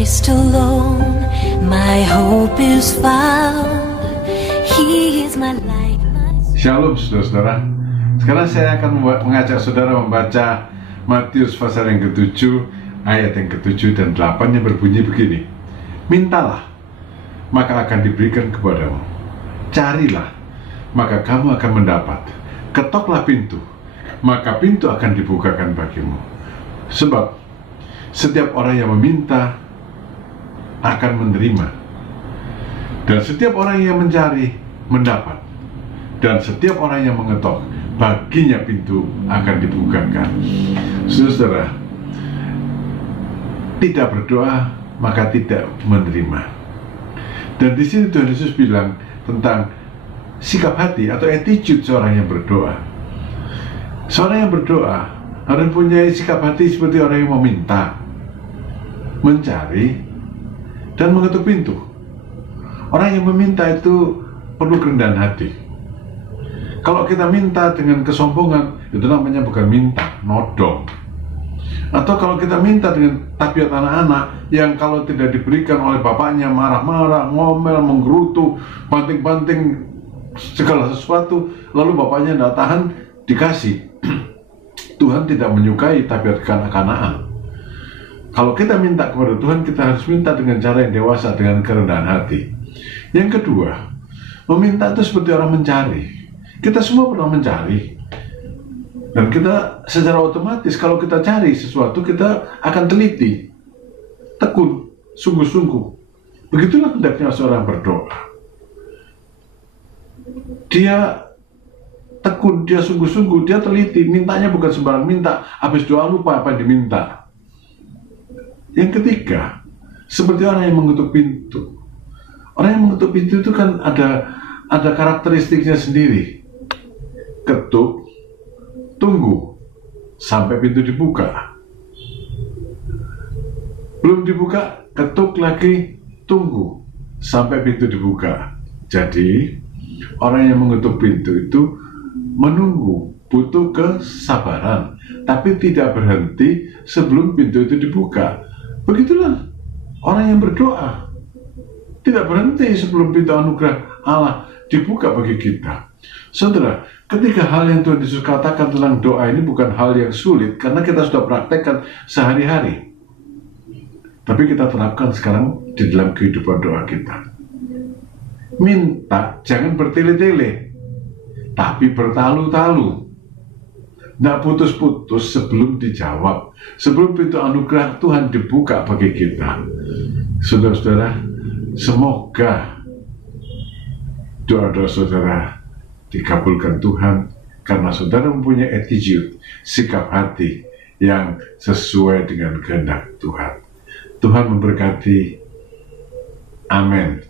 Christ alone, my hope is found. He is my light. Shalom saudara-saudara. Sekarang saya akan mengajak saudara membaca Matius pasal yang ke-7 ayat yang ke-7 dan 8 yang berbunyi begini. Mintalah, maka akan diberikan kepadamu. Carilah, maka kamu akan mendapat. Ketoklah pintu, maka pintu akan dibukakan bagimu. Sebab setiap orang yang meminta akan menerima, dan setiap orang yang mencari mendapat, dan setiap orang yang mengetok, baginya pintu akan dibukakan. Saudara, tidak berdoa maka tidak menerima. Dan di sini Tuhan Yesus bilang tentang sikap hati atau attitude seorang yang berdoa. Seorang yang berdoa harus punya sikap hati seperti orang yang meminta, mencari, dan mengetuk pintu. Orang yang meminta itu perlu kerendahan hati. Kalau kita minta dengan kesombongan, itu namanya bukan minta, nodong. Atau kalau kita minta dengan tabiat anak-anak yang kalau tidak diberikan oleh bapaknya marah-marah, ngomel, menggerutu, banting-banting segala sesuatu, lalu bapaknya tidak tahan, dikasih. Tuhan tidak menyukai tabiat kekanak-kanakan. Kalau kita minta kepada Tuhan, kita harus minta dengan cara yang dewasa, dengan kerendahan hati. Yang kedua, meminta itu seperti orang mencari. Kita semua pernah mencari, dan kita secara otomatis kalau kita cari sesuatu, kita akan teliti, tekun, sungguh-sungguh. Begitulah hendaknya seorang berdoa. Dia tekun, dia sungguh-sungguh, dia teliti, mintanya bukan sembarang minta, habis doa lupa apa yang diminta. Yang ketiga, seperti orang yang mengetuk pintu. Orang yang mengetuk pintu itu kan ada karakteristiknya sendiri. Ketuk, tunggu sampai pintu dibuka. Belum dibuka, ketuk lagi, tunggu sampai pintu dibuka. Jadi orang yang mengetuk pintu itu menunggu, butuh kesabaran, tapi tidak berhenti sebelum pintu itu dibuka. Begitulah orang yang berdoa, tidak berhenti sebelum pintu anugerah Allah dibuka bagi kita. Saudara, ketika hal yang Tuhan Yesus katakan tentang doa ini bukan hal yang sulit, karena kita sudah praktekkan sehari-hari, tapi kita terapkan sekarang di dalam kehidupan doa kita. Minta jangan bertele-tele, tapi bertalu-talu. Tidak putus-putus sebelum dijawab, sebelum pintu anugerah Tuhan dibuka bagi kita. Saudara-saudara, semoga doa-doa saudara dikabulkan Tuhan, karena saudara mempunyai attitude, sikap hati yang sesuai dengan kehendak Tuhan. Tuhan memberkati. Amin.